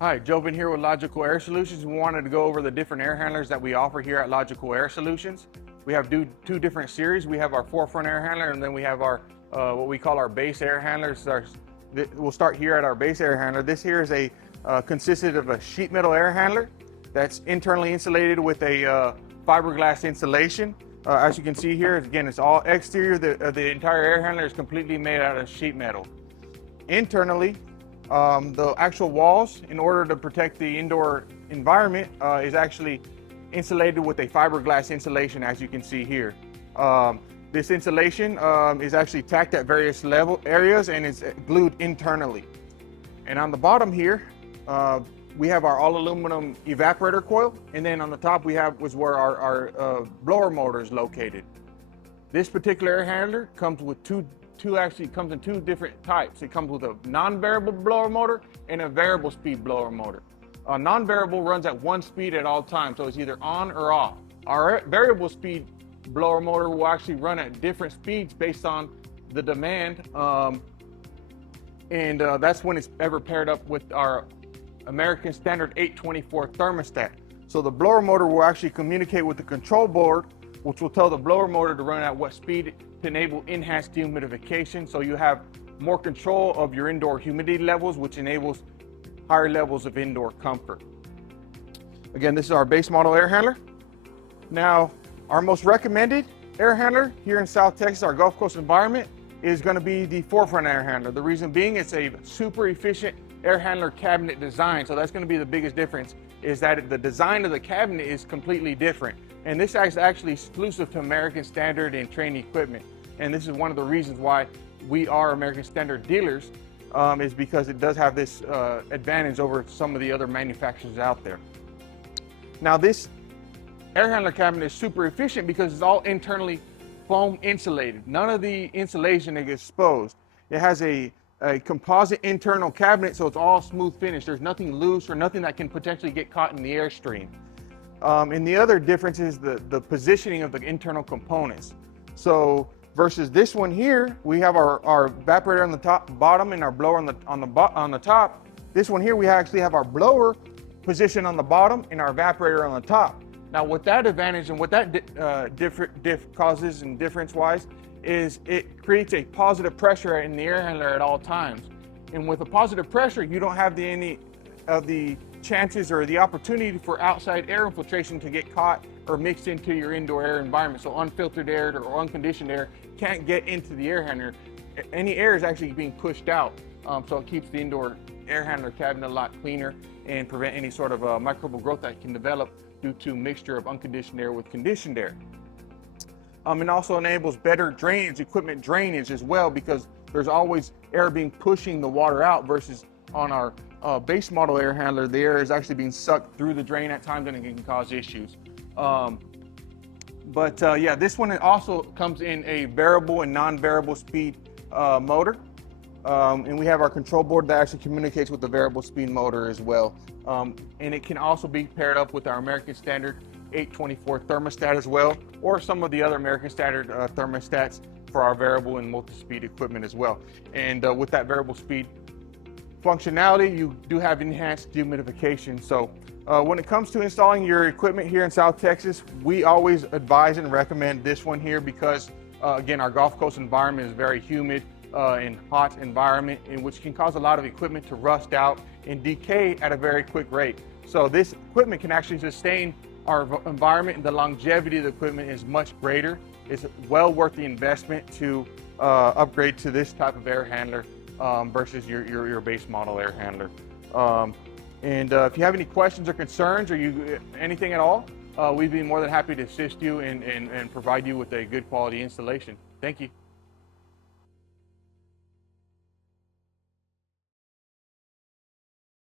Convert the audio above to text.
Hi, Joven here with Logical Air Solutions. We wanted to go over the different air handlers that we offer here at Logical Air Solutions. We have two different series. We have our forefront air handler, and then we have our what we call our base air handlers. We'll start here at our base air handler. This here is consisted of a sheet metal air handler that's internally insulated with a fiberglass insulation. As you can see here, again, it's all exterior. The entire air handler is completely made out of sheet metal. Internally, the actual walls, in order to protect the indoor environment, is actually insulated with a fiberglass insulation, as you can see here. This insulation is actually tacked at various level areas and is glued internally. And on the bottom here, we have our all aluminum evaporator coil, and then on the top was where our blower motor is located. This particular air handler comes with comes in two different types. It comes with a non-variable blower motor and a variable speed blower motor. A non-variable runs at one speed at all times, so it's either on or off. Our variable speed blower motor will actually run at different speeds based on the demand, and that's when it's ever paired up with our American Standard 824 thermostat. So the blower motor will actually communicate with the control board, which will tell the blower motor to run at what speed to enable enhanced dehumidification, so you have more control of your indoor humidity levels, which enables higher levels of indoor comfort. Again, this is our base model air handler. Now, our most recommended air handler here in South Texas, our Gulf Coast environment, is going to be the forefront air handler. The reason being, it's a super efficient air handler cabinet design, so that's going to be the biggest difference, is that the design of the cabinet is completely different. And this is actually exclusive to American Standard and Trane equipment. And this is one of the reasons why we are American Standard dealers, is because it does have this advantage over some of the other manufacturers out there. Now, this air handler cabinet is super efficient because it's all internally foam insulated. None of the insulation is exposed. It has a composite internal cabinet, so it's all smooth finish. There's nothing loose or nothing that can potentially get caught in the airstream. And the other difference is the positioning of the internal components. So versus this one here, we have our evaporator on the bottom, and our blower on the top. This one here, we actually have our blower positioned on the bottom and our evaporator on the top. Now, what that advantage and what that causes and difference-wise is it creates a positive pressure in the air handler at all times. And with a positive pressure, you don't have any of the chances or the opportunity for outside air infiltration to get caught or mixed into your indoor air environment. So unfiltered air or unconditioned air can't get into the air handler. Any air is actually being pushed out, so it keeps the indoor air handler cabinet a lot cleaner and prevent any sort of microbial growth that can develop due to mixture of unconditioned air with conditioned air. It also enables better drainage, equipment drainage as well, because there's always air being pushing the water out, versus on our base model air handler, the air is actually being sucked through the drain at times, and it can cause issues. Yeah, this one also comes in a variable and non-variable speed motor. And we have our control board that actually communicates with the variable speed motor as well. And it can also be paired up with our American Standard 824 thermostat as well, or some of the other American Standard thermostats for our variable and multi-speed equipment as well. And with that variable speed functionality, you do have enhanced dehumidification. So when it comes to installing your equipment here in South Texas, we always advise and recommend this one here because, again, our Gulf Coast environment is very humid and hot environment, in which can cause a lot of equipment to rust out and decay at a very quick rate. So this equipment can actually sustain our environment, and the longevity of the equipment is much greater. It's well worth the investment to upgrade to this type of air handler versus your base model air handler. If you have any questions or concerns, or anything at all, we'd be more than happy to assist you and provide you with a good quality installation. Thank you.